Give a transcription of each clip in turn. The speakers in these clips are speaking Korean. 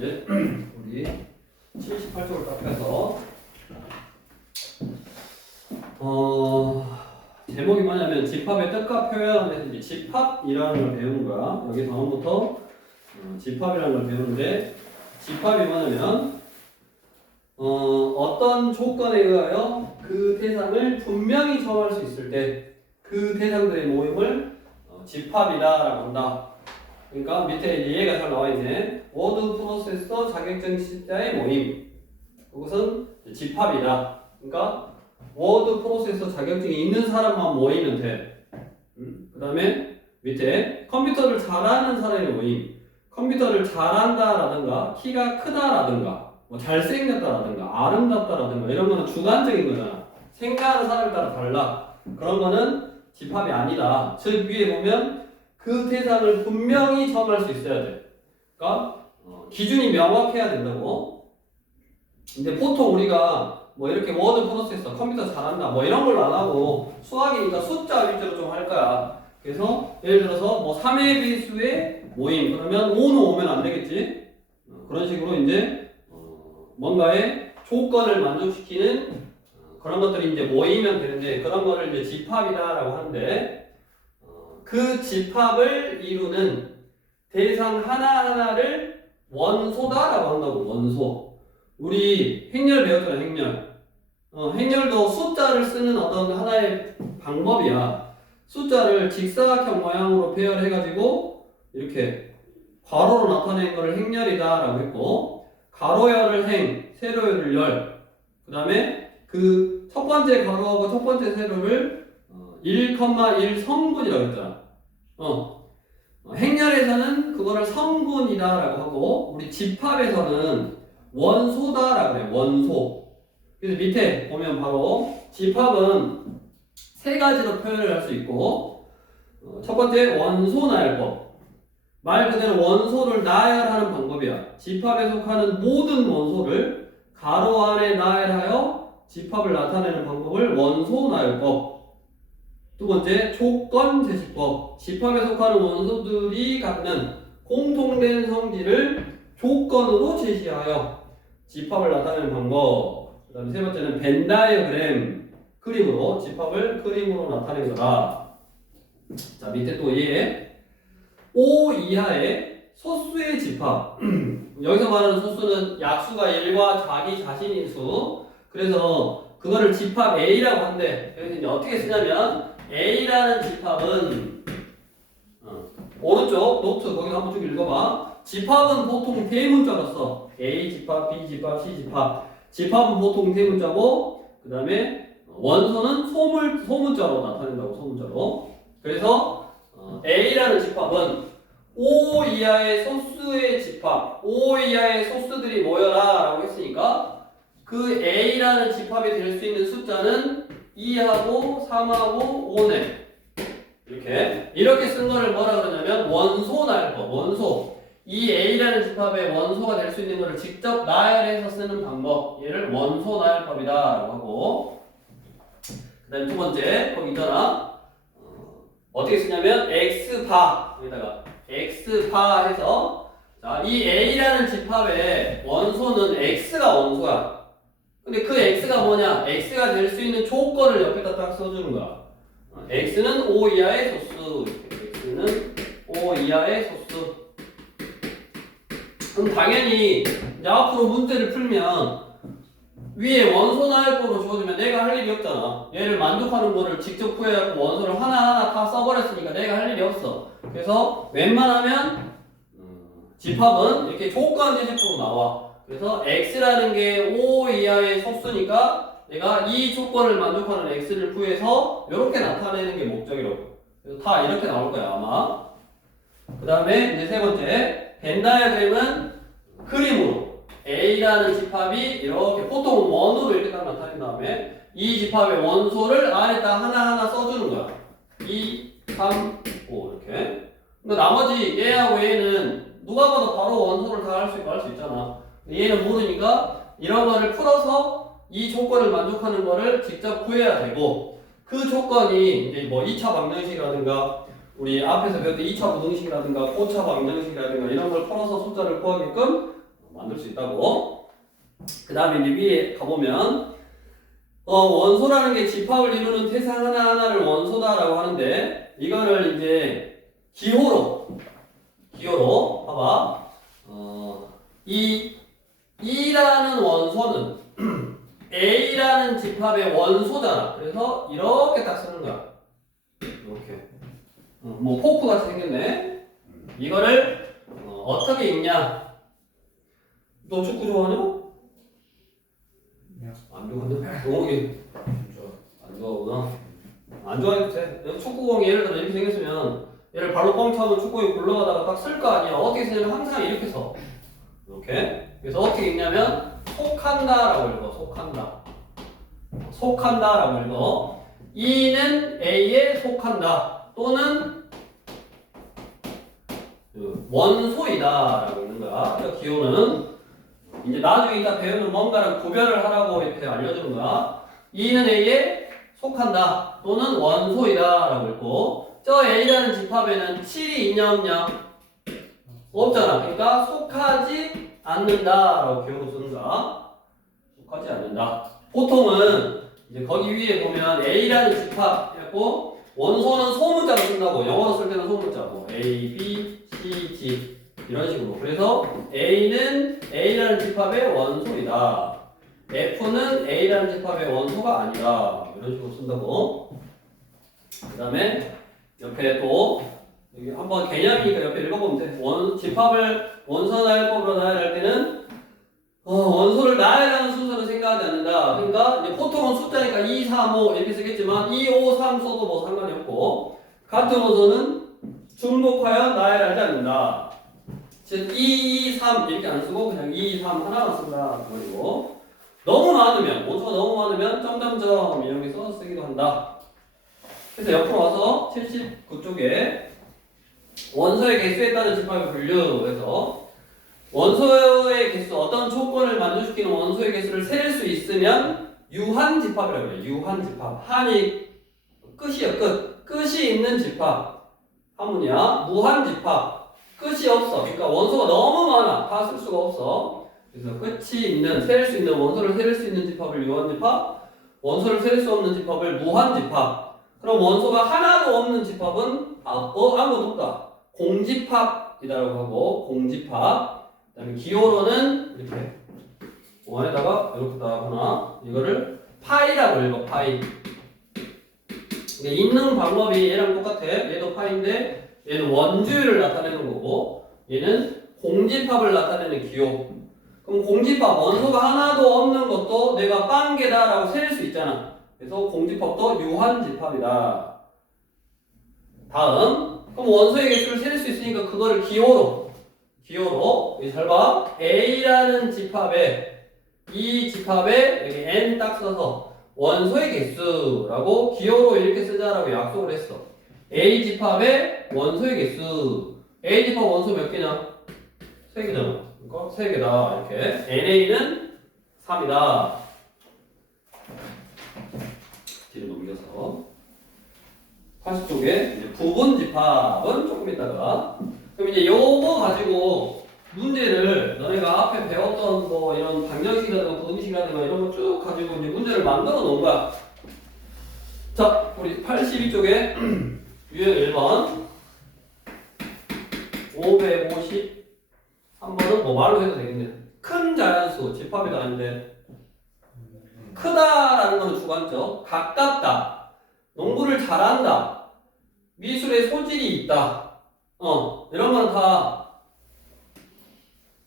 이제 우리 78쪽을 딱 펴서 제목이 뭐냐면 집합의 뜻과 표현에서 이제 집합이라는 걸 배우는 거야. 여기 다음부터 집합이라는 걸 배우는데 집합이 뭐냐면 어떤 조건에 의하여 그 대상을 분명히 정할 수 있을 때 그 대상들의 모임을 집합이다라고 한다. 그러니까 밑에 이제 얘가 잘 나와 있네. 워드 프로세서 자격증 시자의 모임. 그것은 집합이다. 그러니까 워드 프로세서 자격증이 있는 사람만 모이면 돼. 그 다음에 밑에 컴퓨터를 잘하는 사람의 모임. 컴퓨터를 잘한다라든가 키가 크다라든가 뭐 잘생겼다라든가 아름답다라든가 이런 거는 주관적인 거잖아. 생각하는 사람에 따라 달라. 그런 거는 집합이 아니다. 즉 위에 보면 그 대상을 분명히 정할 수 있어야 돼. 그러니까 기준이 명확해야 된다고. 근데 보통 우리가 뭐 이렇게 워드 프로세서 컴퓨터 잘한다 뭐 이런 걸로 안 하고 수학이니까 숫자 위주로 좀 할 거야. 그래서 예를 들어서 뭐 3의 배수의 모임 그러면 5는 오면 안 되겠지. 그런 식으로 이제 뭔가의 조건을 만족시키는 그런 것들이 이제 모이면 되는데 그런 거를 이제 집합이다라고 하는데 그 집합을 이루는 대상 하나하나를 원소다라고 한다고. 원소. 우리 행렬 배웠잖아. 행렬. 행렬도 숫자를 쓰는 어떤 하나의 방법이야. 숫자를 직사각형 모양으로 배열해가지고 이렇게 괄호로 나타낸 거를 행렬이다라고 했고 가로열을 행, 세로열을 열. 그 다음에 그 첫 번째 가로하고 첫 번째 세로를 1,1 성분이라고 했잖아. 행렬에서는 그거를 성분이다라고 하고 우리 집합에서는 원소다라고 그래. 원소. 그래서 밑에 보면 바로 집합은 세 가지로 표현을 할 수 있고 첫 번째 원소 나열법. 말 그대로 원소를 나열하는 방법이야. 집합에 속하는 모든 원소를 가로 안에 나열하여 집합을 나타내는 방법을 원소 나열법. 두 번째 조건 제시법. 집합에 속하는 원소들이 갖는 공통된 성질을 조건으로 제시하여 집합을 나타내는 방법. 그 다음에 세 번째는 벤 다이어그램. 그림으로 집합을 그림으로 나타낸 거다. 자 밑에 또 얘 5 이하의 소수의 집합. 여기서 말하는 소수는 약수가 1과 자기 자신인 수. 그래서 그거를 집합 A라고 한대. 그래서 이제 어떻게 쓰냐면 A라는 집합은 오른쪽 노트 거기 한번 쭉 읽어봐. 집합은 보통 대문자로 써. A 집합, B 집합, C 집합. 집합은 보통 대문자고 그 다음에 원소는 소문자로 나타낸다고. 소문자로. 그래서 A라는 집합은 5 이하의 소수의 집합, 5 이하의 소수들이 모여라 라고 했으니까 그 A라는 집합이 될 수 있는 숫자는 2하고 3하고 5네. 이렇게 쓴 거를 뭐라 그러냐면 원소 나열법. 원소. 이 A라는 집합의 원소가 될 수 있는 거를 직접 나열해서 쓰는 방법. 얘를 원소 나열법이다 라고 하고 그 다음에 두 번째 거기 있잖아. 어떻게 쓰냐면 X바 여기다가 X바 해서 자, 이 A라는 집합의 원소는 X가 원소야. 근데 그 X가 뭐냐? X가 될 수 있는 조건을 옆에다 딱 써주는 거야. X는 5 이하의 소수. X는 5 이하의 소수. 그럼 당연히 이제 앞으로 문제를 풀면 위에 원소 나열법으로 주어지면 내가 할 일이 없잖아. 얘를 만족하는 거를 직접 구해갖고 원소를 하나하나 다 써버렸으니까 내가 할 일이 없어. 그래서 웬만하면 집합은 이렇게 조건 제시법으로 나와. 그래서 X라는 게 5 이하의 소수니까 내가 이 조건을 만족하는 X를 구해서 이렇게 나타내는 게 목적이라고. 그래서 다 이렇게 나올 거야 아마. 그 다음에 이제 세 번째 벤 다이어그램은 그림으로 A라는 집합이 이렇게 보통 원으로 이렇게 딱 나타낸 다음에 이 집합의 원소를 안에다 하나하나 써주는 거야. 2, 3, 5 이렇게. 근데 나머지 얘하고 얘는 누가 봐도 바로 원소를 다 할 수 있고 할 수 있잖아. 얘는 모르니까 이런 거를 풀어서 이 조건을 만족하는 거를 직접 구해야 되고 그 조건이 이제 뭐 2차 방정식이라든가 우리 앞에서 배웠던 2차 부등식이라든가 고차 방정식이라든가 이런 걸 풀어서 숫자를 구하게끔 만들 수 있다고. 그 다음에 이제 위에 가보면 원소라는 게 집합을 이루는 태상 하나하나를 원소다라고 하는데 이거를 이제 기호로 봐봐. E라는 원소는 A라는 집합의 원소잖아. 그래서 이렇게 딱 쓰는 거야. 이렇게. 뭐 포크 같이 생겼네. 이거를 어떻게 읽냐? 너 축구 좋아하냐? 안 좋아하냐? 동욱이 안 좋아하구나. 안 좋아해도 돼. 축구공이 예를 들어 이렇게 생겼으면 얘를 발로 뻥 차면 축구공이 굴러가다가 딱 쓸 거 아니야. 어떻게 쓰냐면 항상 이렇게 서. 이렇게. 그래서 어떻게 읽냐면 속한다라고 읽어. 속한다라고 읽어. E는 A에 속한다. 또는 원소이다라고 읽는 거야. 그래서 기호는 이제 나중에 이따 배우는 뭔가를 구별을 하라고 이렇게 알려주는 거야. E는 A에 속한다. 또는 원소이다라고 읽고 저 A라는 집합에는 7이 있냐 없냐? 없잖아. 그러니까 속하지 않는다라고 기호로 쓰는 거야. 속하지 않는다. 보통은 이제 거기 위에 보면 A라는 집합이라고 원소는 소문자로 쓴다고. 영어로 쓸 때는 소문자고. A, B, C, D 이런 식으로. 그래서 A는 A라는 집합의 원소이다. F는 A라는 집합의 원소가 아니다. 이런 식으로 쓴다고. 그 다음에 옆에 또 여기 한번 개념이니까 옆에 읽어보면 돼. 집합을 원소나열법으로 나열할 때는 원소를 나열하는 순서를 생각하지 않는다. 그러니까 이제 보통은 숫자니까 2, 3, 5 이렇게 쓰겠지만 2, 5, 3 써도 뭐 상관이 없고 같은 원소는 중복하여 나열하지 않는다. 즉 2, 2, 3 이렇게 안 쓰고 그냥 2, 3 하나만 쓴다. 그리고 너무 많으면 원소가 너무 많으면 점점점 이용해서 쓰기도 한다. 그래서 옆으로 와서 79쪽에 원소의 개수에 따른 집합의 분류에서 원소의 개수, 어떤 조건을 만족시키는 원소의 개수를 셀 수 있으면 유한집합이라고 그래요. 유한집합. 한이 끝이요, 끝. 끝이 있는 집합. 한문이야. 무한집합. 끝이 없어. 그러니까 원소가 너무 많아. 다 쓸 수가 없어. 그래서 끝이 있는, 셀 수 있는, 원소를 셀 수 있는 집합을 유한집합, 원소를 셀 수 없는 집합을 무한집합. 그럼 원소가 하나도 없는 집합은 아무것도 없다. 공집합이라고 하고, 공집합. 그 다음에 기호로는 이렇게 원에다가 이렇게 딱 하나, 이거를 파이라고 읽어. 파이. 이게 읽는 방법이 얘랑 똑같아. 얘도 파이인데 얘는 원주율을 나타내는 거고 얘는 공집합을 나타내는 기호. 그럼 공집합, 원소가 하나도 없는 것도 내가 빵개다라고 셀 수 있잖아. 그래서 공집합도 유한집합이다. 다음, 그럼 원소의 개수를 셀 수 있으니까 그거를 기호로 여기 잘 봐. A라는 집합에 이 집합에 여기 N 딱 써서 원소의 개수라고 기호로 이렇게 쓰자라고 약속을 했어. A 집합의 원소의 개수. A 집합 원소 몇 개냐? 3개잖아. 그러니까 3개다. 이렇게. NA는 3이다. 뒤로 넘겨서 80쪽에 부분 집합은 조금 있다가 그럼 이제 요거 가지고 문제를 너네가 앞에 배웠던 뭐 이런 방정식이라든가 부등식이라든가 이런 거 쭉 가지고 이제 문제를 만들어 놓은 거야. 자, 우리 82쪽에 유형 1번 553번은 뭐 말로 해도 되겠네. 큰 자연수, 집합이가 아닌데 크다라는 건 주관적, 가깝다, 농구를 잘한다, 미술에 소질이 있다. 이런 건 다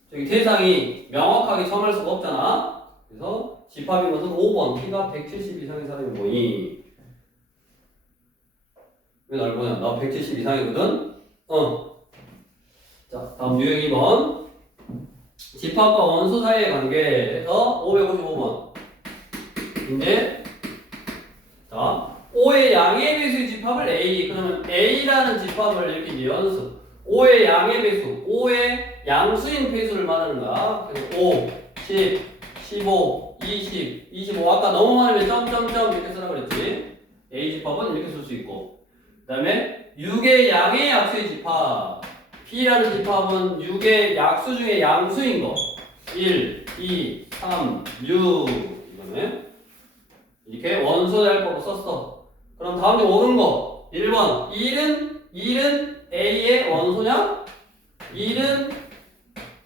저기 대상이 명확하게 정할 수가 없잖아. 그래서 집합인 것은 5번 키가 170 이상의 사람이 뭐니? 왜 날 보냐? 나 170 이상이거든? 자, 다음 유형 2번 집합과 원소 사이의 관계에서 555번 이제 자 5의 양의 배수의 집합을 A. 그러면 A라는 집합을 이렇게 이제 연습. 5의 양의 배수, 5의 양수인 배수를 말하는 거야. 그래서 5, 10, 15, 20, 25. 아까 너무 많으면 점점점 이렇게 쓰라고 그랬지. A 집합은 이렇게 쓸 수 있고. 그 다음에 6의 양의 약수의 집합. B라는 집합은 6의 약수 중에 양수인 거. 1, 2, 3, 6 이거는 이렇게 원소대화법을 썼어. 그럼 다음 중 옳은 거 1번 1은 A의 원소냐? 1은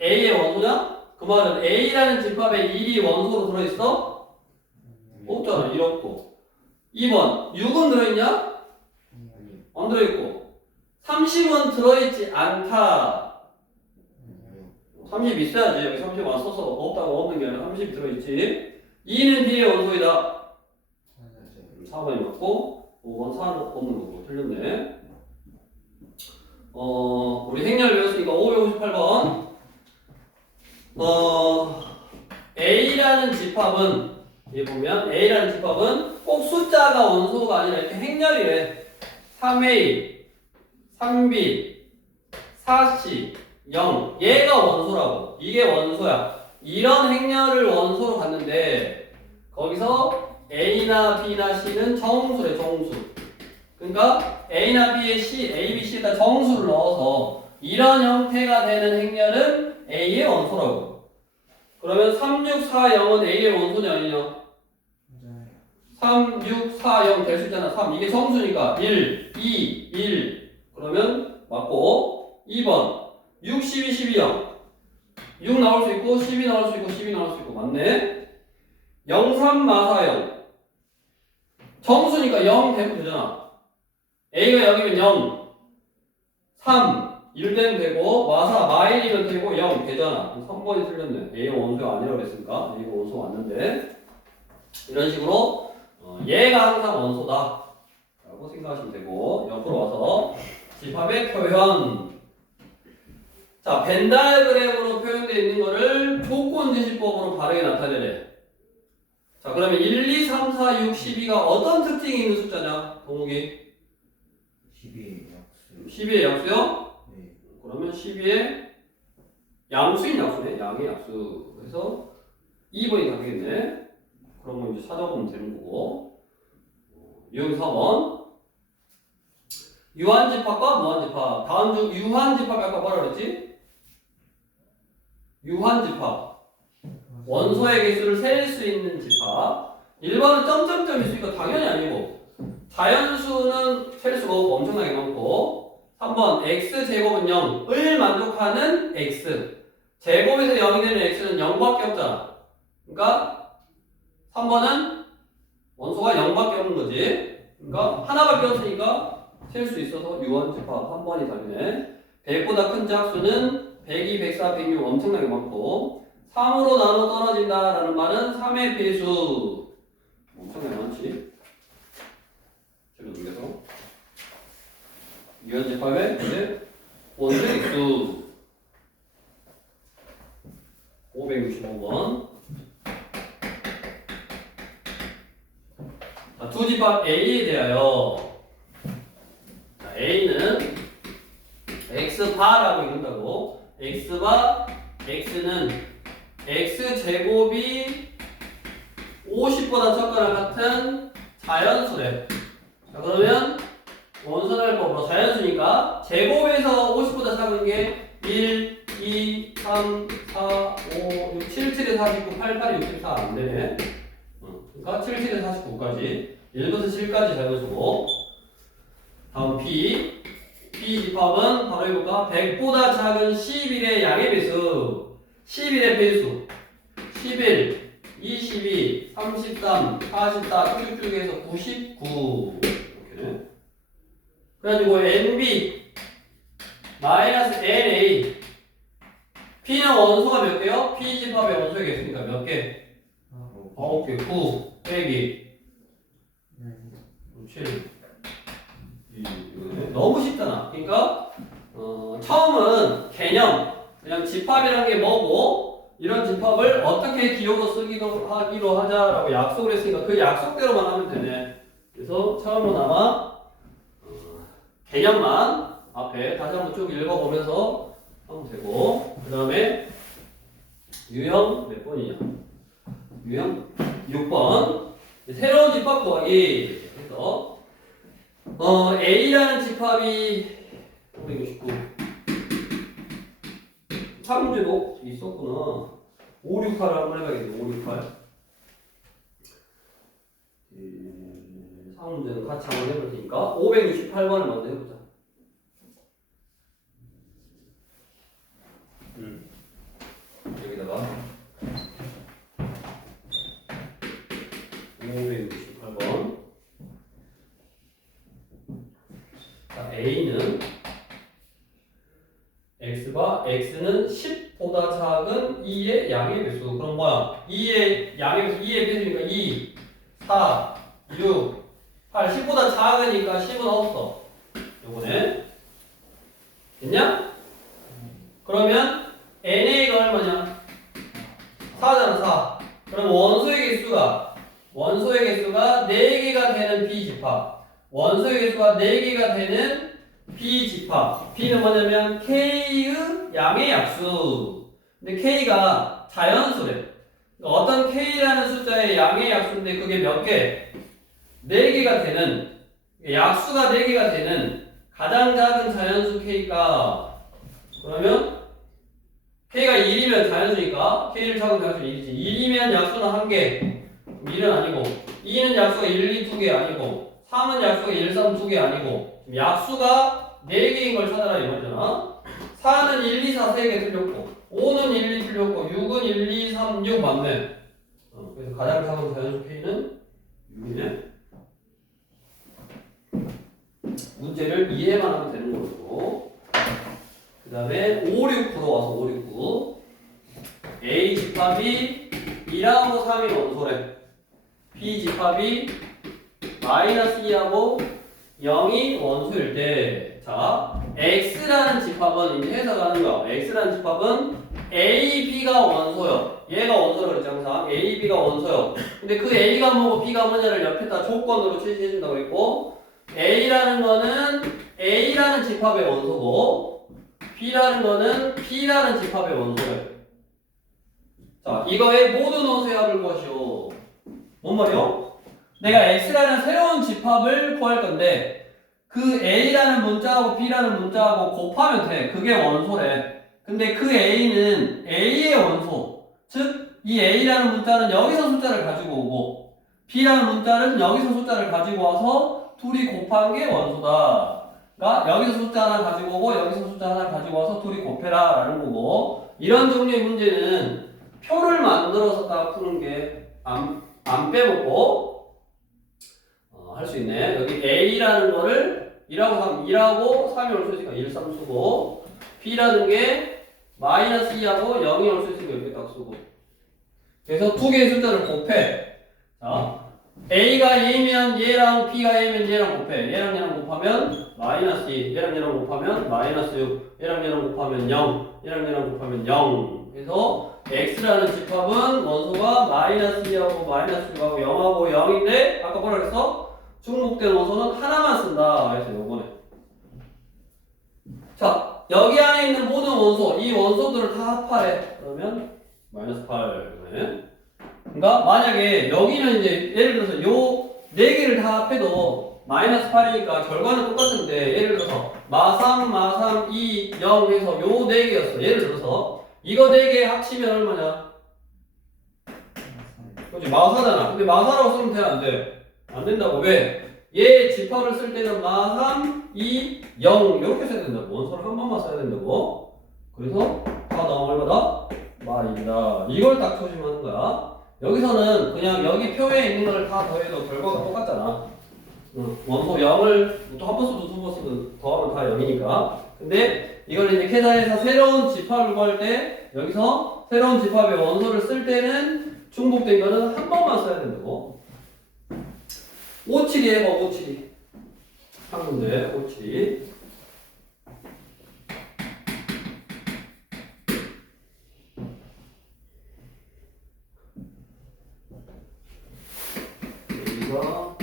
A의 원소냐? 그 말은 A라는 집합에 1이 원소로 들어있어? 없잖아. 1 없고. 2번 6은 들어있냐? 안 들어있고. 30은 들어있지 않다. 30 있어야지. 여기 30 안 써서 없다고 없는 게 아니라 30 들어있지. 2는 B의 원소이다. 4번이 맞고 5번 4는 없는 거고. 틀렸네. 우리 행렬 배웠으니까 558번. A라는 집합은, 여기 보면 A라는 집합은 꼭 숫자가 원소가 아니라 이렇게 행렬이래. 3A, 3B, 4C, 0. 얘가 원소라고. 이게 원소야. 이런 행렬을 원소로 갔는데 거기서 A나 B나 C는 정수래, 정수. 그러니까 A나 B의 C, A, B, C에다 정수를 넣어서 이런 형태가 되는 행렬은 A의 원소라고. 그러면 3, 6, 4, 0은 A의 원소냐 아니냐? 3, 6, 4, 0 될 수 있잖아. 3 이게 정수니까 1, 2, 1 그러면 맞고. 2번 6, 12, 12, 0 6 나올 수 있고 12 나올 수 있고 12 나올 수 있고 맞네. 0, 3, 마, 4, 0 정수니까 0 되면 되잖아. A가 0이면 0 3 1 되면 되고 마사 마일이면 되고 0 되잖아. 3번이 틀렸네. A가 원소가 아니라고 했으니까 A가 원소 왔는데 이런 식으로 얘가 항상 원소다 라고 생각하시면 되고 옆으로 와서 집합의 표현. 자, 벤 다이어그램으로 표현되어 있는 거를 조건제시법으로 바르게 나타내래. 자, 그러면 1, 2, 3, 4, 6, 12가 어떤 특징이 있는 숫자냐? 동욱이 12의 약수. 12의 약수요? 네. 그러면 12의 양수인 약수네. 양의 약수. 그래서 2번이 다 되겠네. 그러면 이제 찾아보면 되는 거고. 유형 4번. 유한집합과 무한집합. 다음 중 유한집합이 아까 뭐라 그랬지? 유한집합. 원소의 개수를 셀 수 있는 집합. 1번은 점점점 있으니까 당연히 아니고. 자연수는 셀 수가 없고 엄청나게 많고. 3번 x제곱은 0을 만족하는 x. 제곱에서 0이 되는 x는 0밖에 없잖아. 그러니까 3번은 원소가 0밖에 없는 거지. 그러니까 하나밖에 없으니까 셀 수 있어서 유한집합 3번이 답이네. 100보다 큰 짝수는 102, 104, 106 엄청나게 많고 3으로 나눠 떨어진다라는 말은 3의 배수 엄청나게 많지. 뒤로 넘겨서 유한집합의 이제 원소의 개수 565번. 자, 두 집합 A에 대하여 자, A는 X바라고 읽는다고. X바 X는 X제곱이 50보다 적거나 같은 자연수래. 자, 그러면 원소날법으로 자연수니까 제곱에서 50보다 작은 게 1, 2, 3, 4, 5, 6, 7, 7에 49, 8, 8, 64 안 되네. 그러니까 7, 7에 49까지 1부터 7까지 자연수고. 다음 B. B 집합은 바로 해볼까? 100보다 작은 11의 양의 배수. 11의 배수. 11, 22, 33, 44, 쭉쭉쭉해서 99. 이렇게. 그래가지고 NB 마이너스 NA. P는 원소가 몇 개요? P 집합의 원소가 있으니까 몇 개? 9개. 9 빼기 7. 너무 쉽잖아. 그러니까 처음은 개념, 그냥 집합이라는 게 뭐고 이런 집합을 어떻게 기호로 쓰기로 하기로 하자라고 약속을 했으니까 그 약속대로만 하면 되네. 그래서 처음은 아마 개념만 앞에 다시 한번 쭉 읽어보면서 하면 되고, 그 다음에 유형 몇 번이냐? 유형 6번. 새로운 집합 구하기. 그래서 A라는 집합이 569 3문제도 있었구나. 568을 한번 해봐야겠네. 568. 상호 문제는 같이 한번 해볼 테니까 568번을 먼저 해보자. 여기다가 568번. 자, A는 X가 X는 10보다 작은 2의 양의 배수. 그럼 뭐야? 2의 양의 배수, 2의 배수니까 2, 4, 6, 8. 10보다 작으니까 10은 없어. 요거네. 됐냐? 그러면 NA가 얼마냐? 4잖아, 4. 그럼 원소의 개수가 4개가 되는 B집합. 원소의 개수가 4개가 되는 B집합. B는 뭐냐면 K의 양의 약수. 근데 K가 자연수래. 그러니까 어떤 K라는 숫자의 양의 약수인데 그게 몇 개? 4개가 되는, 약수가 4개가 되는 가장 작은 자연수 K가, 그러면 K가 1이면 자연수니까 K를 작은 자연수 1이지. 1이면 약수는 1개. 1은 아니고, 2는 약수가 1, 2, 2개 아니고, 3은 약수가 1, 3, 2개 아니고, 약수가 4개인 걸 찾아라 이 말이잖아. 4는 1, 2, 4, 3개 틀렸고, 5는 1, 2 틀렸고, 6은 1, 2, 3, 6 맞네. 그래서 가장 작은 자연수 K는 6이네. 문제를 이해만 하면 되는 거고. 그 다음에 5, 6, 9로 와서 5, 6, 9. A 집합이 2하고 3이 원소래. B 집합이 마이너스 2하고 0이 원소일 때, 자, X라는 집합은 이제 해석하는 거야. X라는 집합은 A, B가 원소요. 얘가 원소라고 그랬지, 항상. A, B가 원소요. 근데 그 A가 뭐고 B가 뭐냐를 옆에다 조건으로 제시해준다고 그랬고, A라는 거는 A라는 집합의 원소고, B라는 거는 B라는 집합의 원소래. 자, 이거의 모든 원소의 합을 구하시오. 뭔 말이요? 내가 X라는 새로운 집합을 구할 건데 그 A라는 문자하고 B라는 문자하고 곱하면 돼. 그게 원소래. 근데 그 A는 A의 원소. 즉 이 A라는 문자는 여기서 숫자를 가지고 오고 B라는 문자는 여기서 숫자를 가지고 와서 둘이 곱한 게 원소다. 그러니까 여기서 숫자 하나 가지고 오고 여기서 숫자 하나 가지고 와서 둘이 곱해라 라는 거고, 이런 종류의 문제는 표를 만들어서 딱 푸는 게 안 빼먹고 할 수 있네. 여기 A라는 거를 1하고 3, 1하고 3이 올 수 있으니까 1, 3 쓰고, B라는 게 마이너스 2하고 0이 올 수 있으니까 이렇게 딱 쓰고, 그래서 두 개의 숫자를 곱해. 자, A가 A면 얘랑 B가 A면 얘랑 곱해. 얘랑 얘랑 곱하면 마이너스 2, 얘랑 얘랑 곱하면 마이너스 6, 얘랑 얘랑 곱하면 0, 얘랑 얘랑 곱하면 0. 그래서 X라는 집합은 원소가 마이너스 2하고 마이너스 6하고 0하고 0인데 아까 뭐라 그랬어? 중복된 원소는 하나만 쓴다. 그래서 요거네. 자, 여기 안에 있는 모든 원소, 이 원소들을 다 합하래. 그러면 마이너스 8. 그러니까 만약에 여기는 이제 예를 들어서 요 4개를 다 합해도 마이너스 8이니까 결과는 똑같은데, 예를 들어서 마3, 마3, 2, 0 해서 요 4개였어. 예를 들어서 이거 4개 합치면 얼마냐? 그렇지, 마4잖아. 근데 마4라고 쓰면 돼, 안 돼? 안 된다고. 왜? 얘 집합을 쓸 때는 마3, 2, 0 이렇게 써야 된다고. 원소를 한 번만 써야 된다고. 그래서 다 나오면 얼마다? 마2다. 이걸 딱 조심하는 거야. 여기서는 그냥 여기 표에 있는 걸 다 더해도 결과가 똑같잖아. 원소 0을 또 한 번 쓰든 두 번 쓰든 더하면 다 0이니까. 근데 이걸 이제 계산해서 새로운 집합을 구할 때, 여기서 새로운 집합의 원소를 쓸 때는 중복된 거는 한 번만 써야 된다고. 572 해봐, 572. 한 문제, 572. 여기가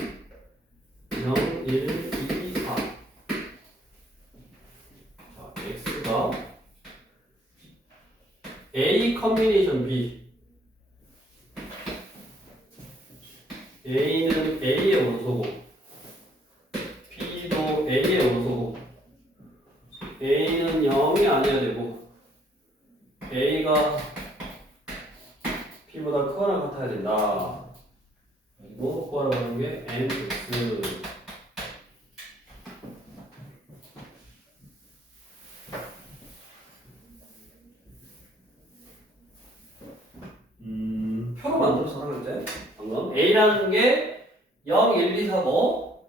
0, 1, 2, 4. 자, X가 A 컨비네이션 B. A는 A의 원소고, B도 A의 원소고, A는 0이 아니어야 되고, A가 P보다 크거나 같아야 된다. 그리고 구하라고 하는 게 nx. 표로 만들어서 하는 거지. 방금 A라는 게 0, 1, 2, 4, 5.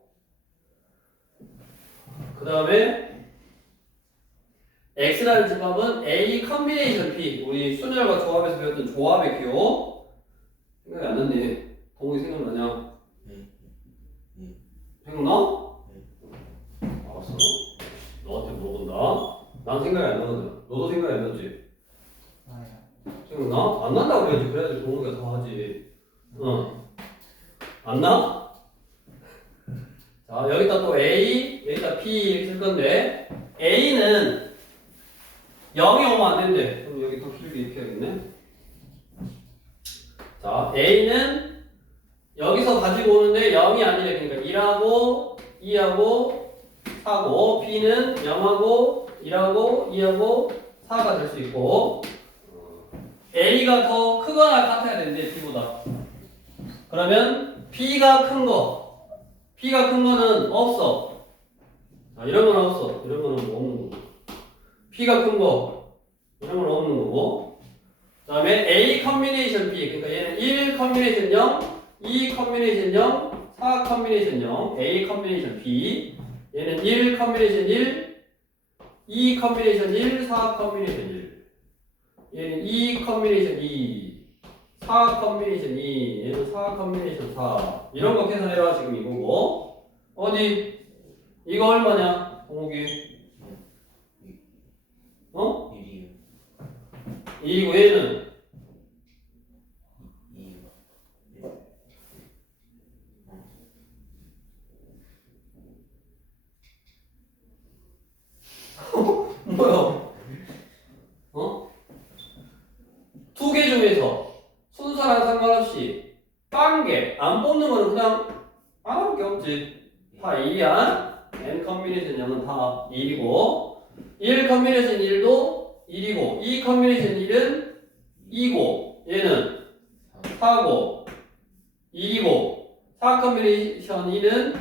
그 다음에 X라는 집합은 A 컨비네이션 P. 우리 순열과 조합에서 배웠던 조합의 기호. 생각이 안 났네. 동욱이 생각나냐? 생각나? 알았어. 너한테 물어본다. 난 생각이 안 나거든. 너도 생각이 안 나지? 생각나? 안 난다고 그래야지. 그래야지 동욱이가 더 하지. 응. 안 나? 자, 여기다 또 A, 여기다 P 이렇게 쓸 건데, A는 0이 오면 안 된대. 그럼 여기 더 길게 이렇게 해야겠네. 자, A는 여기서 가지고 오는데 0이 아니래. 그러니까 1하고 2하고 4고, B는 0하고 1하고 2하고 4가 될 수 있고, A가 더 크거나 같아야 된대, B보다. 그러면 B가 큰 거는 없어. 자, 이런 건 없어. 이런 거는 뭐 없는 거고. P가 큰 거, 이런 건 없는 거고. 그 다음에 A 컨비네이션 B. 그러니까 얘는 1 컨비네이션 0, 2 컨비네이션 0, 4 컨비네이션 0. A 컨비네이션 B. 얘는 1 컨비네이션 1, 2 컨비네이션 1, 4 컨비네이션 1. 얘는 2 컨비네이션 2, 4 컨비네이션 2, 얘는 4 컨비네이션 4. 이런 거 계산해라 지금 이거고. 어디? 이거 얼마냐? 동욱이. 어? 1이고 얘는? 2. 뭐야? 어? 두 개 중에서 순서랑 상관없이 딴 게 안 뽑는 거는 그냥 하나밖에 없지. 다 2야. n 컨비네이션 0은 다 1이고 1 컨비네이션 1도 1이고 2 컨비네이션 1은 2고 얘는 4고 2이고 4 컨비네이션 2는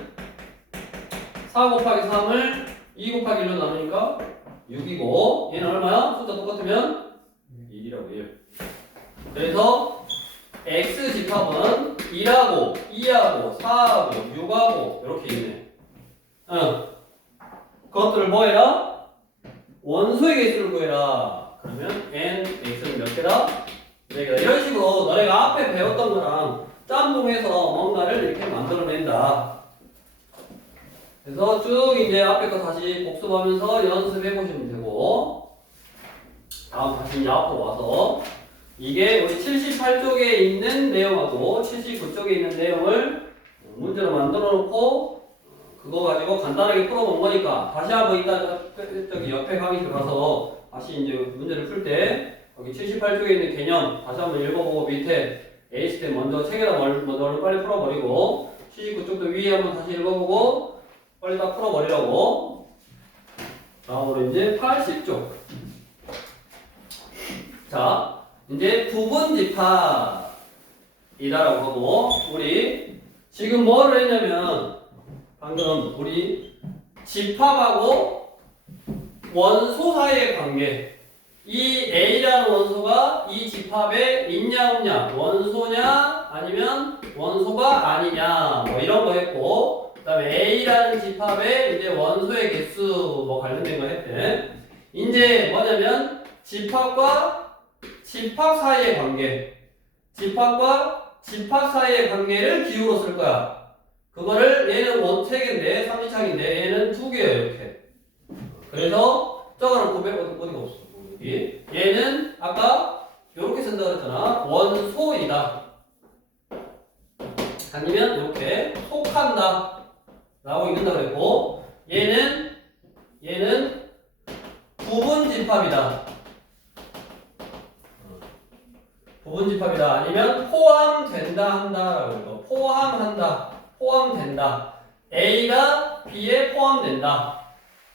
4 곱하기 3을 2 곱하기 1로 나누니까 6이고 얘는 얼마야? 숫자 똑같으면 1이라고 해요. 그래서 X 집합은 1하고 2하고 4하고 6하고 이렇게 있네. 그것들을 뭐 해라? 원소의 개수를 구해라. 그러면 n, x는 몇 개다? 4개다. 이런 식으로 너네가 앞에 배웠던 거랑 짬뽕해서 뭔가를 이렇게 만들어낸다. 그래서 쭉 이제 앞에 거 다시 복습하면서 연습해 보시면 되고, 다음 다시 이제 앞으로 와서 이게 우리 78쪽에 있는 내용하고 79쪽에 있는 내용을 문제로 만들어 놓고 그거 가지고 간단하게 풀어본 거니까 다시 한번 이따 저기 옆에 강의실 가서 다시 이제 문제를 풀 때 여기 78쪽에 있는 개념 다시 한번 읽어보고 밑에 A스템 먼저 책에다 먼저 얼른 빨리 풀어버리고 79쪽도 위에 한번 다시 읽어보고 빨리 다 풀어버리라고. 다음으로 이제 80쪽. 자, 이제 부분집합이다라고 하고 우리 지금 뭐를 했냐면 방금 우리 집합하고 원소 사이의 관계, 이 A라는 원소가 이 집합에 있냐 없냐, 원소냐 아니면 원소가 아니냐 뭐 이런 거 했고, 그 다음에 A라는 집합에 이제 원소의 개수 뭐 관련된 거 했대. 이제 뭐냐면 집합과 집합 사이의 관계, 집합과 집합 사이의 관계를 기호로 쓸 거야. 그거를 얘는 원책인데 삼지창인데 얘는 두 개예요 이렇게. 그래서 저거는 고백 어디가 없어. 여기 얘는 아까 이렇게 쓴다 그랬잖아. 원소이다. 아니면 이렇게 속한다 라고 읽는다 그랬고, 얘는 부분집합이다. 부분집합이다. 아니면 포함된다 한다라고 해요. 포함된다. A가 B에 포함된다.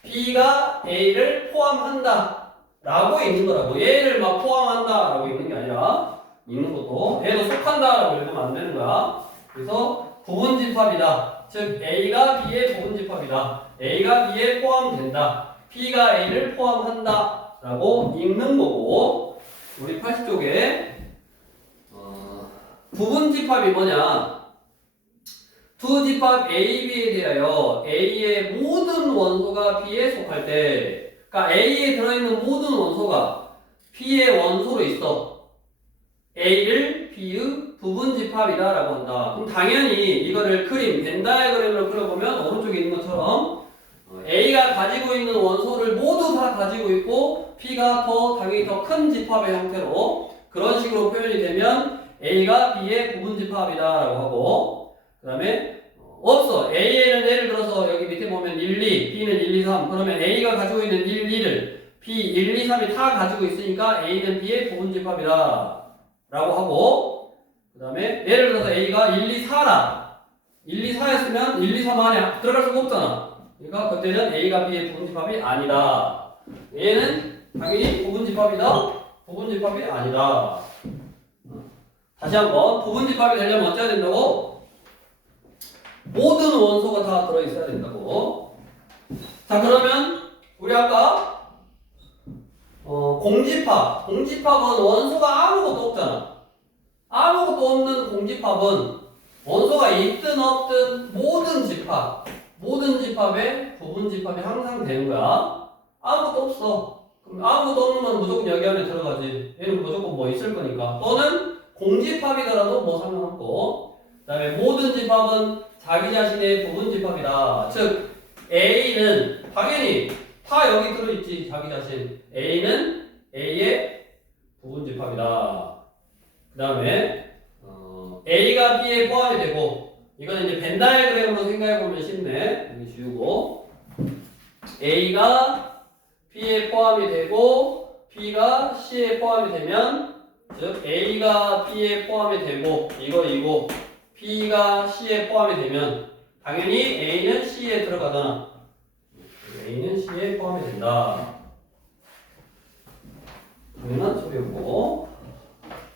B가 A를 포함한다. 라고 읽는 거라고. 얘를 막 포함한다. 라고 읽는 게 아니라 읽는 것도 얘도 속한다라고 읽으면 안 되는 거야. 그래서 부분집합이다. 즉 A가 B의 부분집합이다. A가 B에 포함된다. B가 A를 포함한다. 라고 읽는 거고 우리 80쪽에 부분집합이 뭐냐? 두 집합 A, B에 대하여 A의 모든 원소가 B에 속할 때 그러니까 A에 들어있는 모든 원소가 B의 원소로 있어. A를 B의 부분집합이다 라고 한다. 그럼 당연히 이거를 벤 다이어그램으로 그려보면 오른쪽에 있는 것처럼 A가 가지고 있는 원소를 모두 다 가지고 있고 B가 당연히 더 큰 집합의 형태로 그런 식으로 표현이 되면 A가 B의 부분집합이다 라고 하고 그 다음에 없어. A는 예를 들어서 여기 밑에 보면 1, 2, B는 1, 2, 3 그러면 A가 가지고 있는 1, 2를 B, 1, 2, 3이 다 가지고 있으니까 A는 B의 부분집합이다 라고 하고 그 다음에 예를 들어서 A가 1, 2, 4라 1, 2, 4였으면 1, 2, 3 안에 들어갈 수가 없잖아. 그러니까 그때는 A가 B의 부분집합이 아니다. 얘는 당연히 부분집합이다. 부분집합이 아니다. 다시 한번 부분집합이 되려면 어찌해야 된다고? 모든 원소가 다 들어있어야 된다고. 자 그러면 우리 아까 공집합은 원소가 아무것도 없잖아. 아무것도 없는 공집합은 원소가 있든 없든 모든 집합의 부분집합이 항상 되는 거야. 아무것도 없어. 그럼 아무것도 없는 건 무조건 여기 안에 들어가지. 얘는 무조건 뭐 있을 거니까. 또는 공집합이더라도 뭐 상관없고. 그 다음에 모든 집합은 자기 자신의 부분집합이다. 즉 A는 당연히 다 여기 들어있지. 자기 자신. A는 A의 부분집합이다. 그 다음에 A가 B에 포함이 되고 이거는 이제 벤 다이어그램으로 생각해보면 쉽네. 여기 지우고 A가 B에 포함이 되고 B가 C에 포함이 되면 즉 A가 B에 포함이 되고 이거 B가 C에 포함이 되면 당연히 A는 C에 들어가잖아. A는 C에 포함이 된다. 당연한 소리였고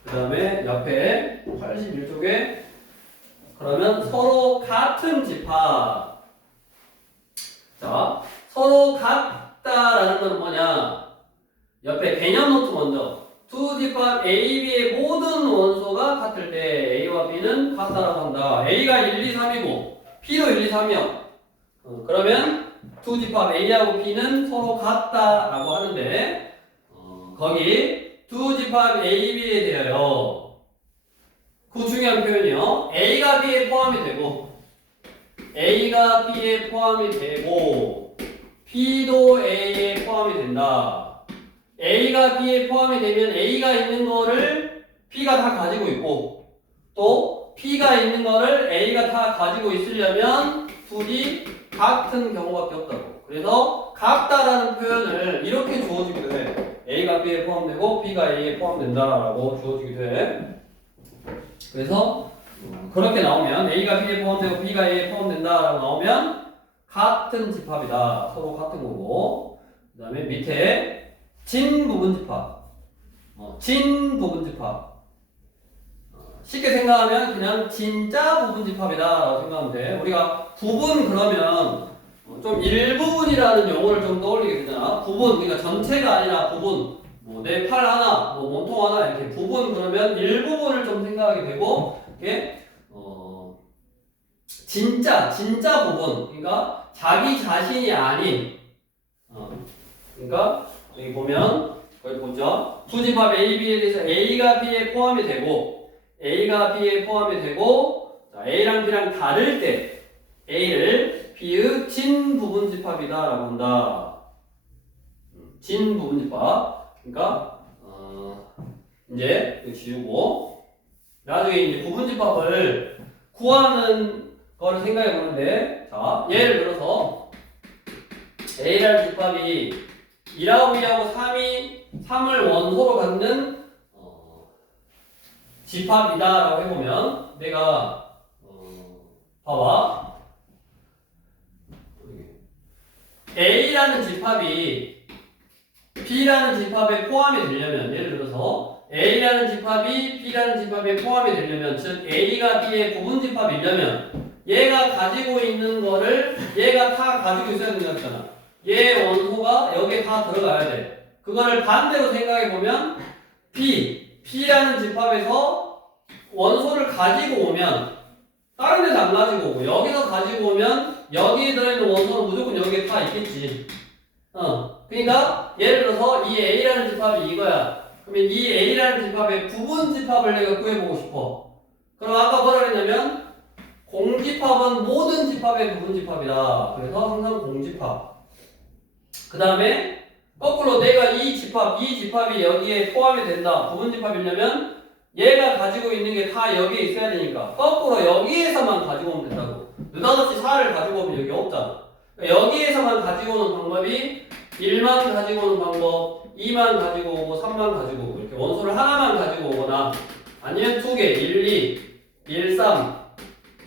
그 다음에 옆에 81쪽에 그러면 서로 같은 집합. 자, 서로 같다라는 건 뭐냐? 옆에 개념 노트 먼저. 두 집합 A, B의 모든 원소가 같을 때 A와 B는 같다라고 한다. A가 1, 2, 3이고 B도 1, 2, 3이야. 그러면 두 집합 A하고 B는 서로 같다라고 하는데 거기 두 집합 A, B에 대하여 그 중요한 표현이요. A가 B에 포함이 되고 A가 B에 포함이 되고 B도 A에 포함이 된다. A가 B에 포함이 되면 A가 있는 거를 B가 다 가지고 있고 또 B가 있는 거를 A가 다 가지고 있으려면 둘이 같은 경우밖에 없다고. 그래서 같다라는 표현을 이렇게 주어지기도 해. A가 B에 포함되고 B가 A에 포함된다라고 주어지기도 해. 그래서 그렇게 나오면 A가 B에 포함되고 B가 A에 포함된다라고 나오면 같은 집합이다. 서로 같은 거고. 그 다음에 밑에 진부분집합. 진부분집합. 쉽게 생각하면 그냥 진짜 부분집합이다라고 생각하면 돼. 우리가 부분 그러면 좀 일부분이라는 용어를 좀 떠올리게 되잖아. 부분, 그러니까 전체가 아니라 부분. 뭐 내 팔 하나, 뭐 몸통 하나 이렇게 부분 그러면 일부분을 좀 생각하게 되고 이게 진짜 부분. 그러니까 자기 자신이 아닌. 그러니까 여기 보면 거기 보죠. 두 집합 A, B에 대해서 A가 B에 포함이 되고 A가 B에 포함이 되고 자, A랑 B랑 다를 때 A를 B의 진부분집합이다 라고 한다. 진부분집합. 그러니까 이제 이거 지우고 나중에 이제 부분집합을 구하는 거를 생각해 보는데 자 예를 들어서 A라는 집합이 2하고 2하고 3을 원소로 갖는 집합이다라고 해보면 내가 봐봐 A라는 집합이 B라는 집합에 포함이 되려면 예를 들어서 A라는 집합이 B라는 집합에 포함이 되려면, 즉 A가 B의 부분 집합이려면 얘가 가지고 있는 거를 얘가 다 가지고 있어야 되는 거잖아. 얘 원소가 여기에 다 들어가야 돼. 그거를 반대로 생각해 보면 B라는 집합에서 원소를 가지고 오면 다른 데서 안 가지고 오고 여기서 가지고 오면 여기에 들어있는 원소는 무조건 여기에 다 있겠지. 그러니까 예를 들어서 이 A라는 집합이 이거야. 그러면 이 A라는 집합의 부분 집합을 내가 구해보고 싶어. 그럼 아까 뭐라 그랬냐면 공집합은 모든 집합의 부분 집합이다. 그래서 항상 공집합. 그 다음에 거꾸로 내가 이 집합이 여기에 포함이 된다. 부분 집합이려면 얘가 가지고 있는 게 다 여기에 있어야 되니까 거꾸로 여기에서만 가지고 오면 된다고. 느닷없이 4를 가지고 오면 여기 없잖아. 그러니까 여기에서만 가지고 오는 방법이 1만 가지고 오는 방법, 2만 가지고 오고 3만 가지고 오고 이렇게 원소를 하나만 가지고 오거나 아니면 2개, 1, 2, 1, 3,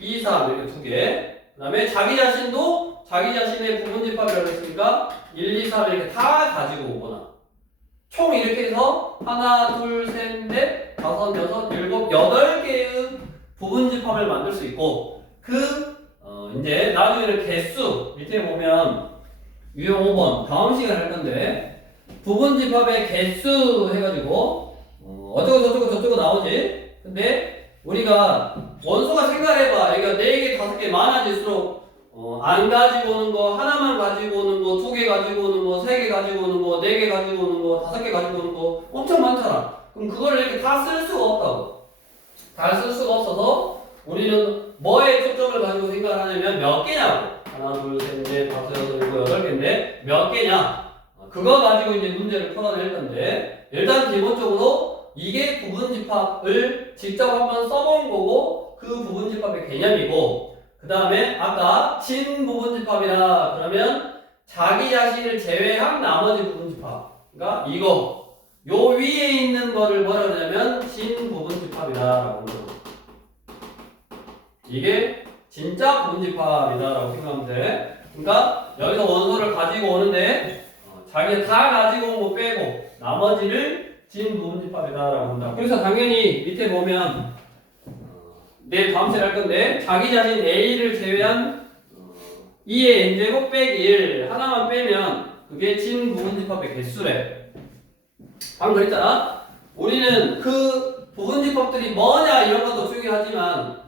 2, 3 이렇게 2개. 그 다음에 자기 자신도 자기 자신의 부분 집합이라고 했으니까 1, 2, 3 이렇게 다 가지고 오거나 총 이렇게 해서 하나, 둘, 셋, 넷, 다섯, 여섯, 일곱, 8개의 부분 집합을 만들 수 있고 이제 나중에는 개수 밑에 보면 유형 5번 다음 시간에 할 건데 부분 집합의 개수 해가지고 어쩌고 저쩌고 나오지. 근데 우리가 원소가 생각해봐. 얘가 4개, 5개 많아질수록 안 가지고 오는 거, 하나만 가지고 오는 거, 2개 가지고 오는 거, 3개 가지고 오는 거, 4개 가지고 오는 거, 5개 가지고 오는 거 엄청 많잖아. 그럼 그거를 이렇게 다 쓸 수가 없다고. 다 쓸 수가 없어서 우리는 뭐에 초점을 가지고 생각을 하냐면 몇 개냐고. 하나, 둘, 셋, 넷, 다섯, 여섯, 일곱, 8개인데 몇 개냐. 그거 가지고 이제 문제를 풀어낼 건데 일단 기본적으로 이게 부분집합을 직접 한번 써본 거고 그 부분집합의 개념이고 그 다음에 아까 진부분집합이라 그러면 자기 자신을 제외한 나머지 부분집합. 그러니까 이거 요 위에 있는 거를 뭐라 그러냐면 진부분집합이다라고 합니다. 이게 진짜 부분집합이다라고 생각하면 돼. 그러니까 여기서 원소를 가지고 오는데 자기가 다 가지고 온 거 빼고 나머지를 진부분집합이다라고 한다. 그래서 당연히 밑에 보면 내일 다음 시간에 할 건데 자기 자신 A를 제외한 2의 n제곱 빼기 1 하나만 빼면 그게 진부분집합의 개수래. 방금 그랬잖아. 우리는 그 부분집합들이 뭐냐 이런 것도 중요하지만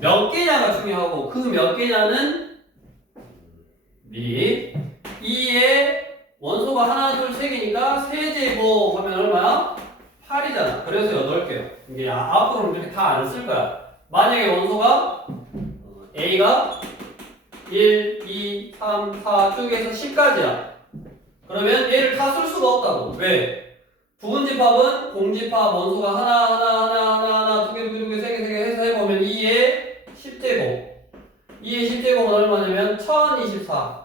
몇 개냐가 중요하고 그 몇 개냐는 미리 2의 원소가 하나, 둘, 세 개니까 세제곱 하면 얼마야? 8이잖아. 그래서 8개요. 이게 앞으로는 이렇게 다 안 쓸 거야. 만약에 원소가 A가 1, 2, 3, 4 쭉 해서 10까지야. 그러면 얘를 다 쓸 수가 없다고. 왜? 부분집합은 공집합 원소가 하나, 2개, 3개 해서 해보면 2의 10제곱. 2의 10제곱은 얼마냐면 1024.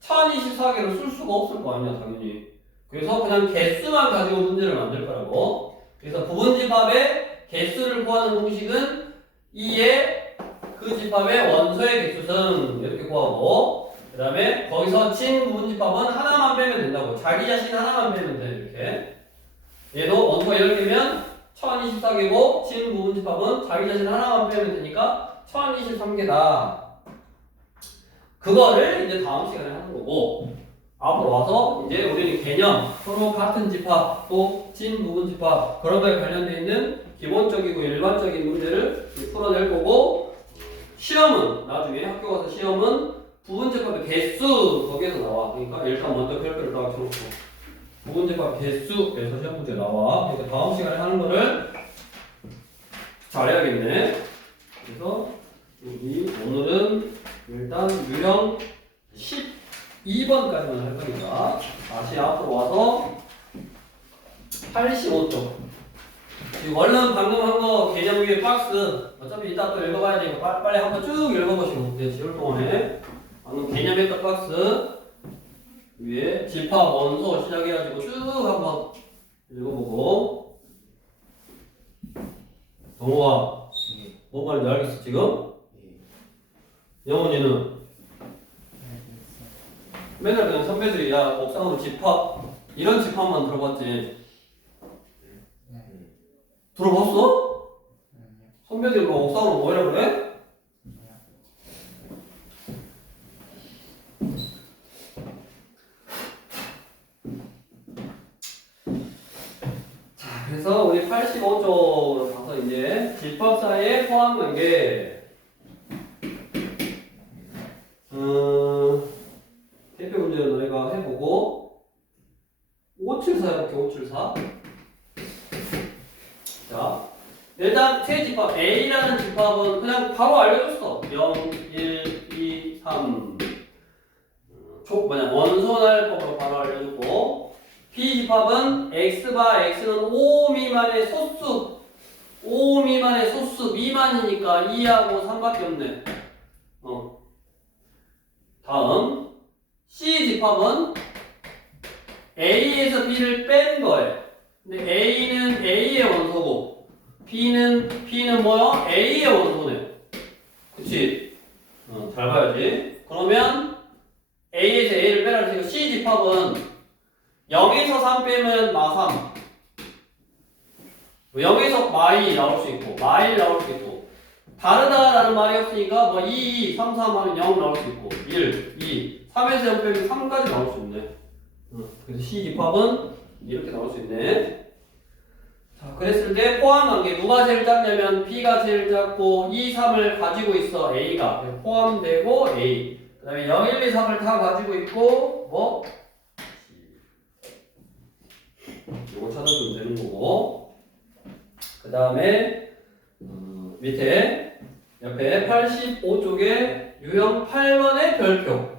1024개를 쓸 수가 없을 거 아니야, 당연히. 그래서 그냥 개수만 가지고 문제를 만들 거라고. 그래서 부분집합의 개수를 구하는 공식은 2의 그 집합의 원소의 개수승 이렇게 구하고 그 다음에 거기서 진부분집합은 하나만 빼면 된다고. 자기 자신 하나만 빼면 돼. 이렇게 얘도 원소가 10개면 1024개고 진부분집합은 자기 자신 하나만 빼면 되니까 1023개다. 그거를 이제 다음 시간에 하는 거고 앞으로 와서 이제 우리는 개념, 서로 같은 집합, 또 진부분집합 그런 거에 관련되어 있는 기본적이고 일반적인 문제를 풀어낼 거고 시험은 나중에 학교 가서 시험은 부분집합의 개수 거기에서 나와. 그러니까 일단 먼저 별표를 딱 쳐놓고 부분집합 개수에서 시험 문제 나와. 그러니까 다음 시간에 하는 거를 잘해야겠네. 그래서 여기 오늘은 일단 유형 12번까지만 할 거니까 다시 앞으로 와서 85쪽 지금 원래는 방금 한 거 개념 위에 박스 어차피 이따 또 읽어봐야 되니까 빨리 한번 쭉 읽어보시면 돼요. 지울 동안에 방금 개념했던 박스 위에 집합 원소 시작해가지고 쭉 한번 읽어보고 동호가 뭐 말인지 알겠어 지금? 영훈이는? 맨날 그냥 선배들이 야 옥상으로 집합 이런 집합만 들어봤지 들어봤어? 선배들 뭐 옥상으로 뭐라 그래? 자, 그래서 우리 85쪽으로 가서 이제 집합 사이의 포함 관계. 대표 문제는 너희가 해보고 574 해볼게. 574. 자, 일단 최집합 A라는 집합은 그냥 바로 알려줬어. 0, 1, 2, 3 원소날법으로 바로 알려줬고, B집합은 X바 X는 5 미만의 소수, 5 미만의 소수, 미만이니까 2하고 3밖에 없네. 다음 C집합은 A에서 B를 뺀 거예요. 근데 A는 A의 원소고 B는 뭐야? A의 원소네. 그치? 잘 봐야지. 그러면 A에서 A를 빼라 그랬으니까 C집합은 0에서 3 빼면 마3, 0에서 마2 나올 수 있고 마1 나올 수 있고, 다르다라는 말이 없으니까 뭐 2, 3, 3 하면 0 나올 수 있고 1, 2, 3에서 0 빼면 3까지 나올 수 있네. 그래서 C집합은 이렇게 나올 수 있네. 자, 그랬을 때 포함관계 누가 제일 작냐면 B가 제일 작고 2, 3을 가지고 있어. A가 포함되고 A, 그 다음에 0, 1, 2, 3을 다 가지고 있고 뭐 요거 찾아주면 되는 거고, 그 다음에 밑에 옆에 85쪽에 유형 8번의 별표,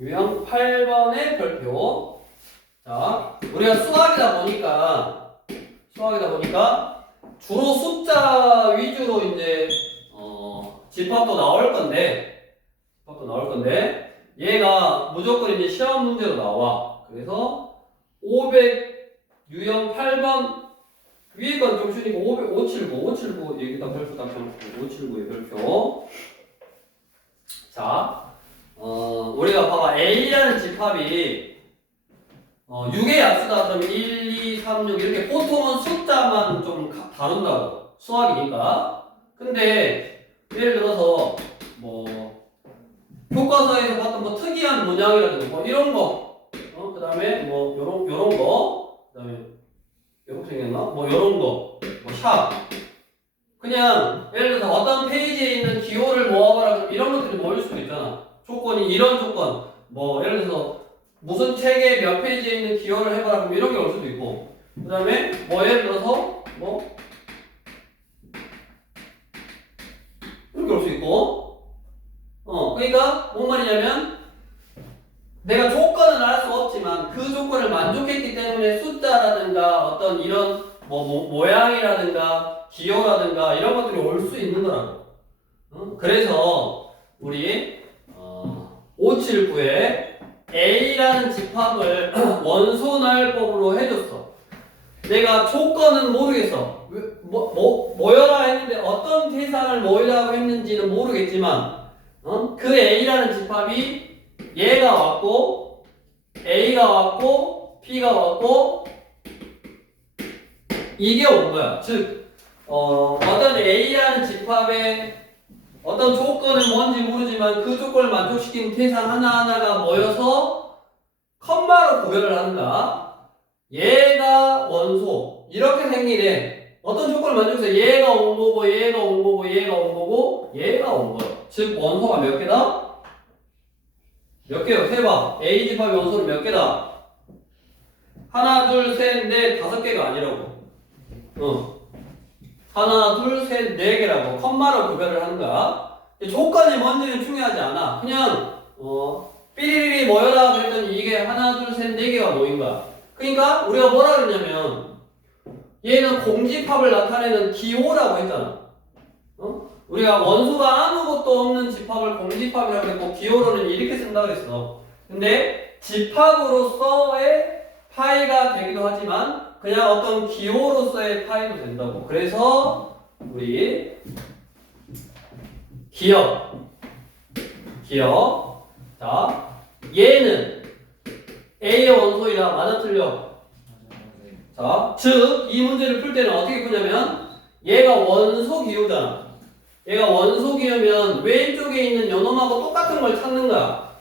유형 8번의 별표. 자, 우리가 수학이다 보니까 주로 숫자 위주로 이제 집합도 나올 건데 얘가 무조건 이제 시험 문제로 나와. 그래서 500 유형 8번 위에 건 좀 쉬니까 579 여기다 별표 다 펴놓고 579의 별표. 자, 우리가 봐봐. A라는 집합이 6의 약수다 그러면 1, 2, 3, 6 이렇게 보통은 숫자만 좀 다룬다고, 수학이니까. 근데 예를 들어서 뭐 교과서에서 봤던 뭐 특이한 문양이라든가 뭐 이런 거, 그 다음에 뭐 요런 거, 그 다음에 요렇게 생겼나? 뭐 요런 거, 뭐 샵. 그냥 예를 들어서 어떤 페이지에 있는 기호를 모아봐라 이런 것들이 모일 수도 있잖아. 조건이 이런 조건, 뭐 예를 들어서 무슨 책의 몇 페이지에 있는 기호를 해봐라 그럼 이런 게 올 수도 있고, 그 다음에 뭐 예를 들어서 뭐 이렇게 올 수 있고, 그러니까 뭔 말이냐면 내가 조건은 알 수 없지만 그 조건을 만족했기 때문에 숫자라든가 어떤 이런 모양이라든가 기호라든가 이런 것들이 올 수 있는 거라고. 그래서 우리 579에 A라는 집합을 원소날법으로 해줬어. 내가 조건은 모르겠어. 모여라 했는데 어떤 대상을 모이라고 했는지는 모르겠지만 그 A라는 집합이 얘가 왔고 A가 왔고 B가 왔고 이게 온 거야. 즉 어떤 A라는 집합에 어떤 조건은 뭔지 모르지만 그 조건을 만족시키는 대상 하나하나가 모여서 컴마로 구별을 한다. 얘가 원소 이렇게 생기네. 어떤 조건을 만족해서 얘가 온 거고 얘가 온 거고 얘가 온 거고 얘가 온 거야. 즉 원소가 몇 개다? 몇 개요? 세봐. A 집합의 원소는 몇 개다? 하나, 둘, 셋, 넷, 5개가 아니라고. 하나, 둘, 셋, 4개라고 컴마로 구별을 하는 거야. 조건이 뭔지는 중요하지 않아. 그냥 삐리리리 모여라 그랬더니 이게 하나, 둘, 셋, 4개가 모인 거야. 그러니까 우리가 뭐라 그러냐면 얘는 공집합을 나타내는 기호라고 했잖아. 우리가 원소가 아무것도 없는 집합을 공집합이라고 했고 기호로는 이렇게 쓴다 그랬어. 근데 집합으로서의 파이가 되기도 하지만 그냥 어떤 기호로서의 파이도 된다고. 그래서 우리 기억. 자, 얘는 A의 원소이다. 맞아 틀려? 자, 즉, 이 문제를 풀 때는 어떻게 푸냐면, 얘가 원소 기호잖아. 얘가 원소 기호면 왼쪽에 있는 요 놈하고 똑같은 걸 찾는 거야.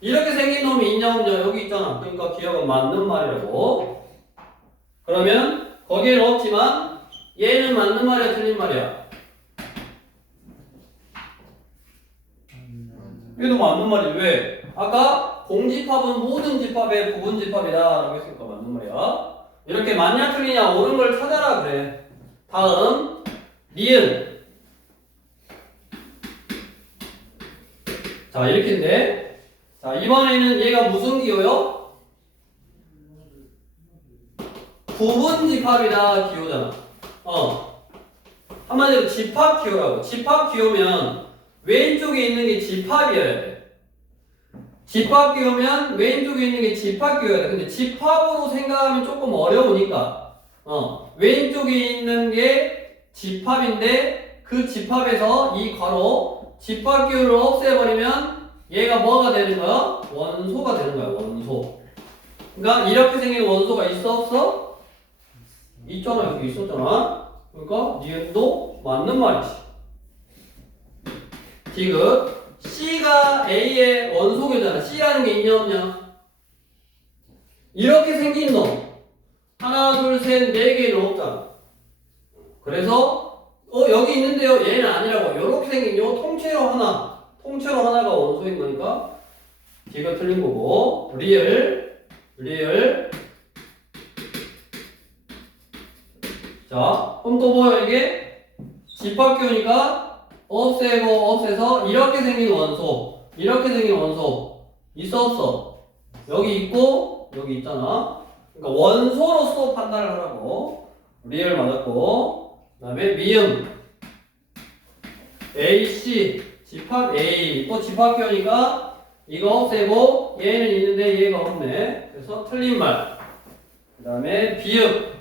이렇게 생긴 놈이 있냐 없냐 여기 있잖아. 그러니까 기호가 맞는 말이라고. 그러면 거기에는 없지만 얘는 맞는 말이야 틀린 말이야? 얘도 맞는 말이지. 왜? 아까 공집합은 모든 집합의 부분집합이다 라고 했으니까 맞는 말이야. 이렇게 맞냐 틀리냐 옳은 걸 찾아라 그래. 다음 니은. 자 이렇게인데, 자 이번에는 얘가 무슨 기호요? 부분집합이다 기호잖아. 한마디로 집합 기호라고. 집합 기호면 왼쪽에 있는 게 집합이어야 돼. 집합 기호면 왼쪽에 있는 게 집합 기호여야 돼. 근데 집합으로 생각하면 조금 어려우니까 왼쪽에 있는 게 집합인데 그 집합에서 이 괄호 집합 기호를 없애버리면 얘가 뭐가 되는 거야? 원소가 되는 거야. 원소. 그러니까 이렇게 생긴 원소가 있어 없어? 있잖아. 여기 있었잖아. 그러니까 니은도 맞는 말이지. 디귿 C가 A의 원소계잖아. C라는 게 있냐 없냐? 이렇게 생긴 놈 하나 둘 셋 네 개는 없잖아. 그래서 여기 있는데요 얘는 아니라고. 이렇게 생긴 요 통째로 하나가 원소인 거니까 디귿 틀린 거고. 리을 자 그럼 또 뭐야 이게? 집합기호니까 없애서 이렇게 생긴 원소 있어 없어? 여기 있고 여기 있잖아. 그러니까 원소로서 판단을 하라고. 리을 맞았고, 그 다음에 미음 AC 집합 A 또 집합기호니까 이거 없애고 얘는 있는데 얘가 없네. 그래서 틀린 말. 그 다음에 비읍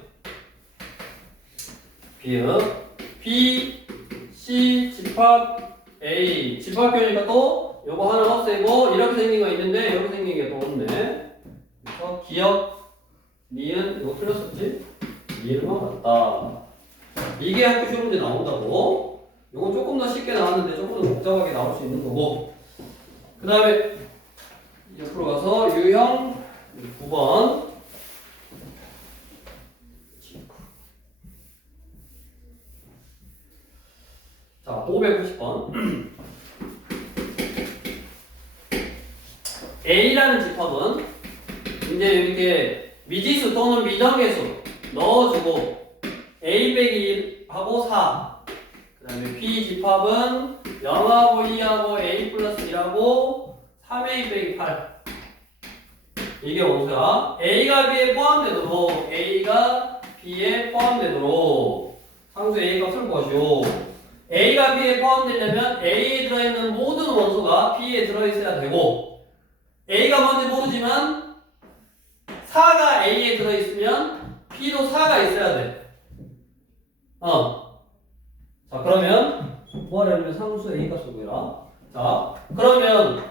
B, C 집합 A 집합기호니까 또 요거 하나 없애고 이렇게 생긴 거 있는데 이렇게 생긴 게 또 없네. 그래서 기역 니은 이거 틀렸었지? 니은만 맞다. 이게 학교 시험 문제 나온다고. 요거 조금 더 쉽게 나왔는데 조금 더 복잡하게 나올 수 있는 거고. 그 다음에 옆으로 가서 유형 9번. 자, 590번. A라는 집합은 이제 이렇게 미지수 또는 미정계수 넣어주고 A 빼기 1 하고 4. 그 다음에 B 집합은 0하고 2하고 A 플러스 1하고 3A 빼기 8. 이게 원소야. A가 B에 포함되도록 A가 B에 포함되도록 상수 A 값을 구하시오. A가 B에 포함되려면 A에 들어있는 모든 원소가 B에 들어있어야 되고, A가 뭔지 모르지만 4가 A에 들어있으면 B도 4가 있어야 돼. 자 그러면 뭐 하려면 상수 A 값을 구해라. 자 그러면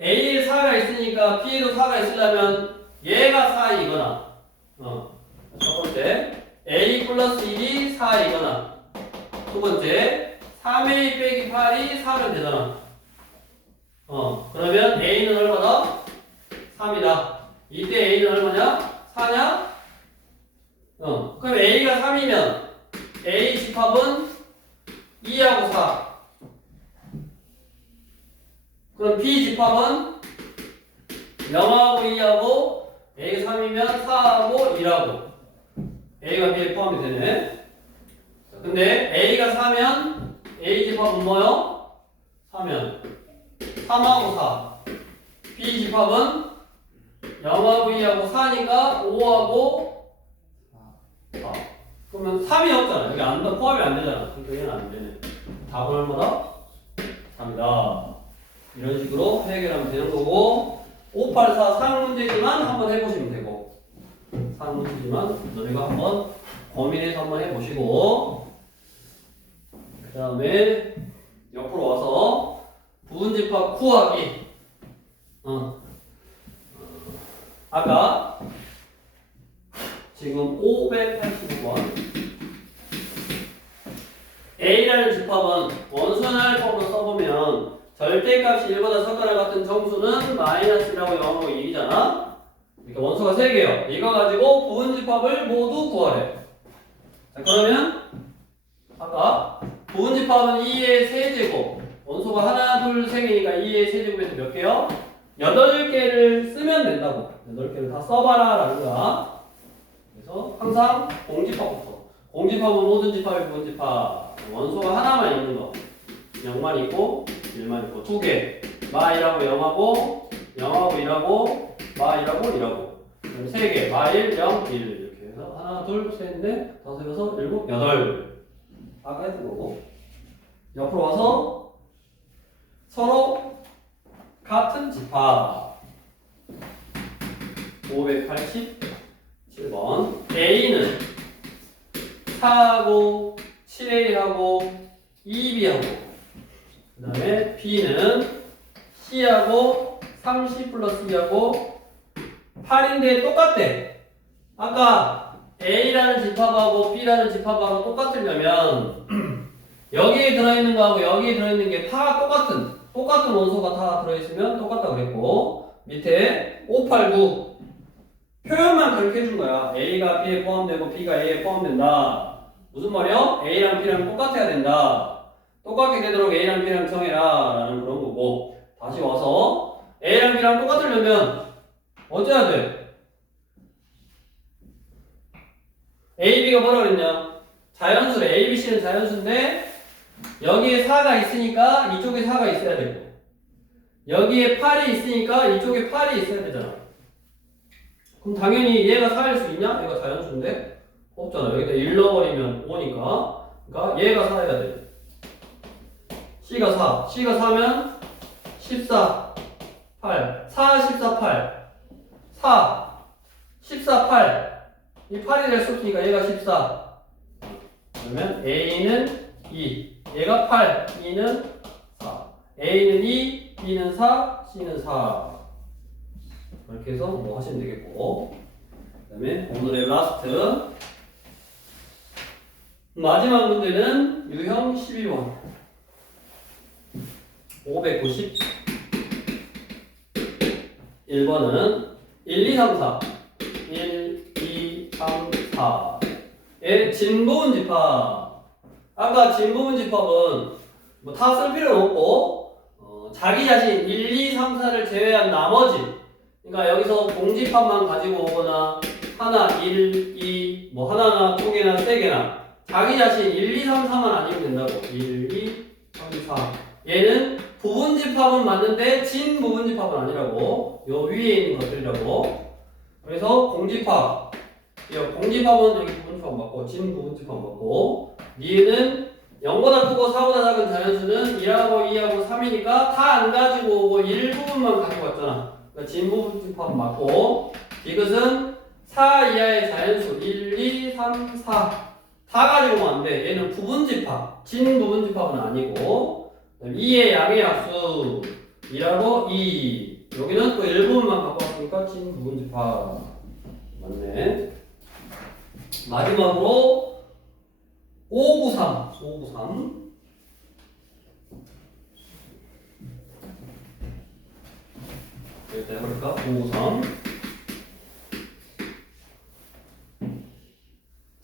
A에 4가 있으니까 B에도 4가 있으려면 얘가 4이거나 첫 번째 A 플러스 1이 4이거나 두 번째 3A 빼기 8이 4면 되잖아. 그러면 A는 얼마다? 3이다. 이때 A는 얼마냐? 4냐? 그럼 A가 3이면 A 집합은 2하고 4. 그럼 B 집합은 0하고 2하고 A가 3이면 4하고 1하고 A가 B에 포함이 되네. 근데 A가 4면 A 집합은 뭐요? 4면 3하고 4. B 집합은 0하고 2하고 4니까 5하고 4. 그러면 3이 없잖아. 여기 안 포함이 안 되잖아. 그러니까 얘는 안 되네. 답은 얼마다? 3이다. 이런 식으로 해결하면 되는 거고, 584 상문제지만 한번 해보시면 되고, 상문제지만 너희가 한번 고민해서 한번 해보시고, 그 다음에 옆으로 와서 부분집합 구하기. 아까 지금 585번. A라는 집합은 원순할법으로 써보면 절대값이 1보다 작거나 같은 정수는 마이너스라고 영어로 1이잖아. 그러니까 원소가 3개요. 이거 가지고 부분집합을 모두 구하래. 자, 그러면 아까 부분집합은 2의 세제곱, 원소가 하나, 둘, 3개니까 2의 세제곱에서 몇 개요? 8개를 쓰면 된다고. 8개를 다 써봐라 라는 거야. 그래서 항상 공집합부터. 공집합은 모든 집합이 부분집합. 원소가 하나만 있는 거. 0만 있고 1만 있고 2개. 마1하고 0하고 0하고 1하고 마1하고 1하고. 그럼 3개. 마1, 0, 1 이렇게 해서 하나, 둘, 셋, 넷, 다섯, 여섯, 일곱, 여덟. 아까 했던 거고. 옆으로 와서 서로 같은 집합. 587번. A는 4하고 7A하고 2B하고 그 다음에 B는 C하고 30 플러스 B하고 8인데 똑같대. 아까 A라는 집합하고 B라는 집합하고 똑같으려면 여기에 들어있는 거하고 여기에 들어있는 게 다 똑같은 원소가 다 들어있으면 똑같다고 그랬고 밑에 589 표현만 그렇게 해준 거야. A가 B에 포함되고 B가 A에 포함된다. 무슨 말이야? A랑 B랑 똑같아야 된다. 똑같게 되도록 A랑 B랑 정해라 라는 그런 거고 다시 와서 A랑 B랑 똑같으려면 어째야 돼? A, B가 뭐라 그랬냐? 자연수래. A, B, C는 자연수인데 여기에 4가 있으니까 이쪽에 4가 있어야 되고 여기에 8이 있으니까 이쪽에 8이 있어야 되잖아. 그럼 당연히 얘가 4일 수 있냐? 얘가 자연수인데 없잖아. 여기다 1 넣어버리면 5니까 그러니까 얘가 4여야 돼. C가 4. C가 4면 14, 8. 4, 14, 8. 4, 14, 8. 이 8이 될 수 없으니까 얘가 14. 그러면 A는 2. 얘가 8. B는 4. A는 2. B는 4. C는 4. 이렇게 해서 뭐 하시면 되겠고. 그 다음에 오늘의 라스트. 마지막 문제는 유형 12번. 590. 1번은 1, 2, 3, 4. 1, 2, 3, 4. 의 진부분 집합. 아까 진부분 집합은 뭐 다 쓸 필요는 없고, 자기 자신 1, 2, 3, 4를 제외한 나머지. 그러니까 여기서 공집합만 가지고 오거나, 하나, 1, 2, 뭐 하나나 두 개나 세 개나. 자기 자신 1, 2, 3, 4만 아니면 된다고. 1, 2, 3, 4. 얘는 부분집합은 맞는데 진부분집합은 아니라고. 요 위에 있는 것들이라고. 그래서 공집합. 공집합은 여기 부분집합 맞고 진부분집합 맞고 얘는 0보다 크고 4보다 작은 자연수는 1하고 2하고 3이니까 다 안 가지고 오고 일부분만 가지고 왔잖아. 그러니까 진부분집합 맞고 이것은 4 이하의 자연수 1, 2, 3, 4 다 가지고 오면 안 돼. 얘는 부분집합, 진부분집합은 아니고 2의 양의 약수 1하고 2 여기는 또 일부분만 갖고 왔으니까 진부분집합 맞네. 마지막으로 593 일단 해볼까? 593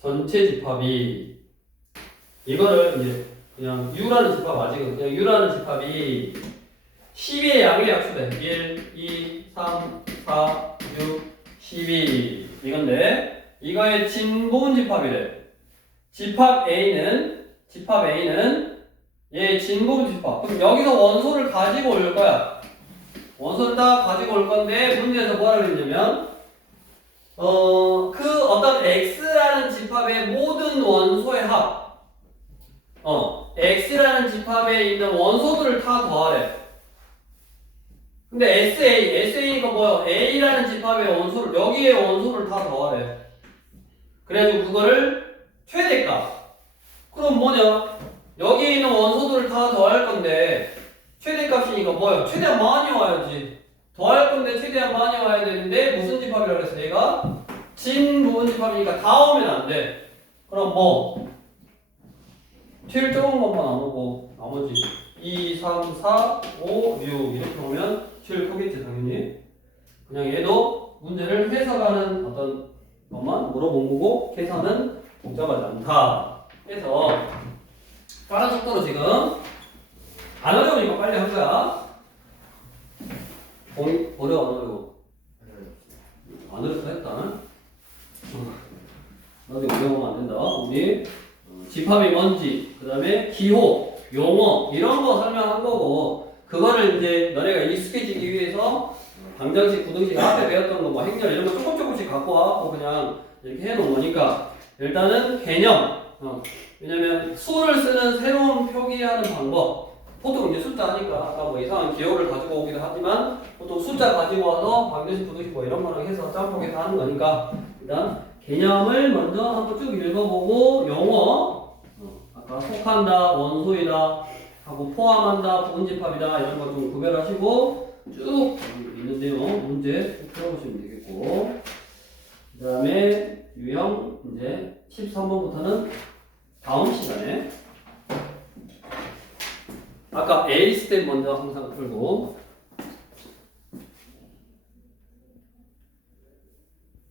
전체 집합이 이거를 이제 그냥 U라는 집합 아직은 그냥 U라는 집합이 12의 양의 약수래. 1, 2, 3, 4, 6, 12 이건데 이거의 진부분 집합이래. 집합 A는 얘 진부분 집합. 그럼 여기서 원소를 가지고 올 거야. 원소를 딱 가지고 올 건데 문제에서 뭐라 그랬냐면 그 어떤 X라는 집합의 모든 원소의 합. X라는 집합에 있는 원소들을 다 더하래. 근데 SA니까 뭐야? A라는 집합의 원소를 여기에 원소를 다 더하래. 그래가지고 그거를 최대값. 그럼 뭐냐? 여기에 있는 원소들을 다 더할 건데 최대값이니까 뭐야? 최대한 많이 와야지. 더할 건데 최대한 많이 와야 되는데 무슨 집합이라고 그랬어? 얘가 진 부분 집합이니까 다 오면 안 돼. 그럼 뭐? 틸 적은 것만 안 오고 나머지 2, 3, 4, 5, 6 이렇게 오면 틸 크겠지 당연히. 그냥 얘도 문제를 해석하는 어떤 것만 물어본 거고 계산은 복잡하지 않다. 그래서 빠른 속도로 지금 안 어려우니까 빨리 한 거야. 어려워 안 어려워? 안 어렵다 일단. 나도 어려우면 안 된다. 우리 집합이 뭔지, 그 다음에 기호, 용어 이런 거 설명한 거고 그거를 이제 너네가 익숙해지기 위해서 방정식, 부등식 앞에 배웠던 거 뭐 행렬 이런 거 조금씩 갖고 와고 그냥 이렇게 해놓은 거니까 일단은 개념. 왜냐면 수를 쓰는 새로운 표기하는 방법. 보통 이제 숫자 하니까 아까 뭐 이상한 기호를 가지고 오기도 하지만 보통 숫자 가지고 와서 방정식, 부등식 뭐 이런 거랑 해서 짬뽕해서 하는 거니까 일단 개념을 먼저 한번 쭉 읽어보고 용어 아까 속한다, 원소이다 하고 포함한다, 부분집합이다 이런 거 좀 구별하시고 쭉 있는데요. 문제 쭉 풀어보시면 되겠고 그 다음에 유형 이제 13번부터는 다음 시간에 아까 A 스텝 먼저 항상 풀고